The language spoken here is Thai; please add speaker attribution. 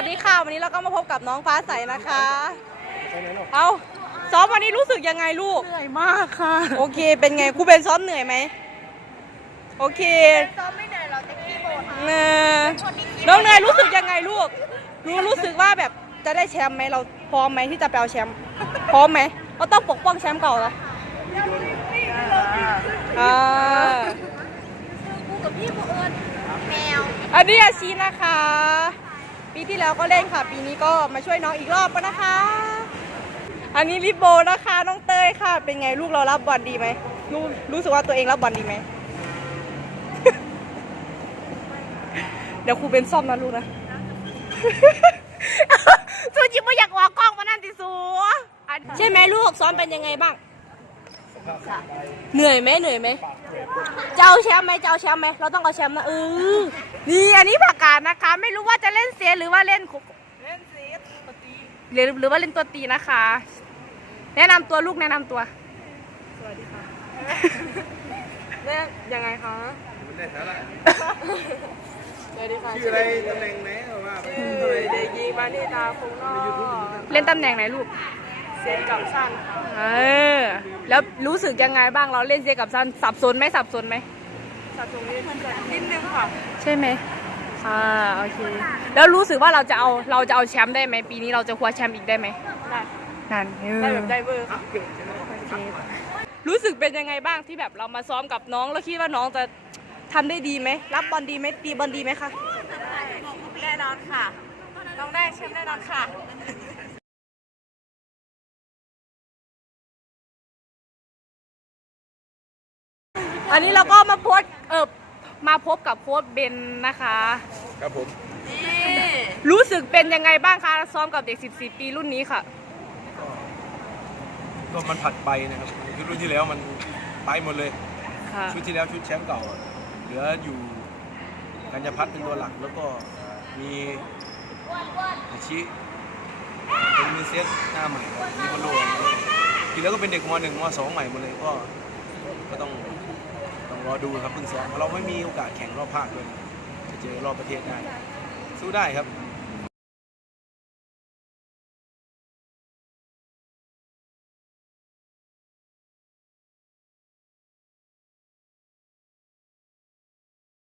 Speaker 1: วัสดีค่ะ วันนี้เราก็มาพบกับน้องฟ้าใสนะคะ
Speaker 2: ไปไหนหรอก
Speaker 1: เอาซ้อมวันนี้รู้สึกยังไงลูก
Speaker 2: เหนื่อยมากค่ะ
Speaker 1: โอเค เป็นไงครูเบนซ้อมเหนื่อยไหม โอเค
Speaker 3: ซ้อมไม่เหนื่อยเราจะขี้โมค่ะ
Speaker 1: เนอน้องเนยรู้สึกยังไงลูกรู้รู้สึกว่าแบบจะได้แชมป์ไหมเราพร้อมไหมที่จะไปเอาแชมป์ พร้อมไหมเราต้องปกป้องแชมป์เก่านะอ่า
Speaker 3: กูกับพี่บังเอิญแมว
Speaker 1: อันนี้อาชีนะคะ ปีที่แล้วก็เล่นค่ะ ปีนี้ก็มาช่วยน้องอีกรอบก็นะคะ อันนี้ลิปโบนะคะน้องเต้ยค่ะ เป็นไงลูกเรารับบอลดีไหมรู้รู้สึกว่าตัวเองรับบอลดีไหมเดี๋ยวครูเป็นซ่อมนะลูกนะสู้จิบไม่อยากออกกล้องมานั่นติสูใช่ไหมลูกซ้อมเป็นยังไงบ้าง เหนื่อยไหมเหนื่อยไหมจะเอาแชมป์ไหมจะเอาแชมป์ไหมเราต้องเอาแชมป์นะเออนี่อันนี้ผักกาดนะคะ ไม่รู้ว่าจะเล่นเซฟหรือว่าเล่นคุกเล่นเซฟตัวตีหรือหรือว่าเล่นตัวตีนะคะ แนะนำตัวลูกแนะนำตัวสวัสดีค่ะเล่นยังไงคะ
Speaker 2: ได้เท่าไหร่
Speaker 1: สวัสดีค่ะ
Speaker 2: ชื่ออะไรตำแหน่งไหนเอาว่าไปอะไร
Speaker 1: เด็กยิงมานี่ตาคงนอเล่นตำแหน่งไหนลูก
Speaker 3: เสียกับสั้นค่ะ
Speaker 1: เออ แล้วรู้สึกยังไงบ้างเราเล่นเซกับซันสับสนไหมสับสนไหม
Speaker 3: จากตรงนี้นิดนึงค่ะ
Speaker 1: ใช่ไหมอ่าโอเค แล้วรู้สึกว่าเราจะเอาเราจะเอาแชมป์ได้ไหมปีนี้เราจะคว้าแชมป์อีกได้ไหม
Speaker 3: ได้
Speaker 1: นั่นเออ
Speaker 3: ได้แบบไดเวอร์ค่ะ
Speaker 1: รู้สึกเป็นยังไงบ้างที่แบบเรามาซ้อมกับน้องแล้วคิดว่าน้องจะทำได้ดีไหมรับบอลดีไหมตีบอลดีไหมคะ
Speaker 3: แน่นอนค่ะ น้องได้แชมป์แน่นอนค่ะ
Speaker 1: อันนี้เราก็มาโพสต์เออมาพบกับโค้ชเบนนะคะ
Speaker 2: ครับผม
Speaker 1: รู้สึกเป็นยังไงบ้างคะซ้อมกับเด็ก 14 ปีรุ่นนี้ค่ะ
Speaker 2: ก็มันผัดไปนะครับคือรุ่นที่แล้วมันไปหมดเลย
Speaker 1: ค่ะ
Speaker 2: ชุดที่แล้วชุดแชมป์เก่าอะเหลืออยู่กัญญาพัฒน์เป็นตัวหลักแล้วก็มีอาชิเป็นมือเซตหน้าใหม่มีบอลโลทีแล้วก็เป็นเด็กมหนึ่งมสองใหม่หมดเลยก็ก็ต้องต้อง รอดูครับเพิ่งซ้อมเราะเราไม่มีโอกาสแข่งรอบภาคด้วยจะเจอรอบประเทศได้สู้ได้ครับ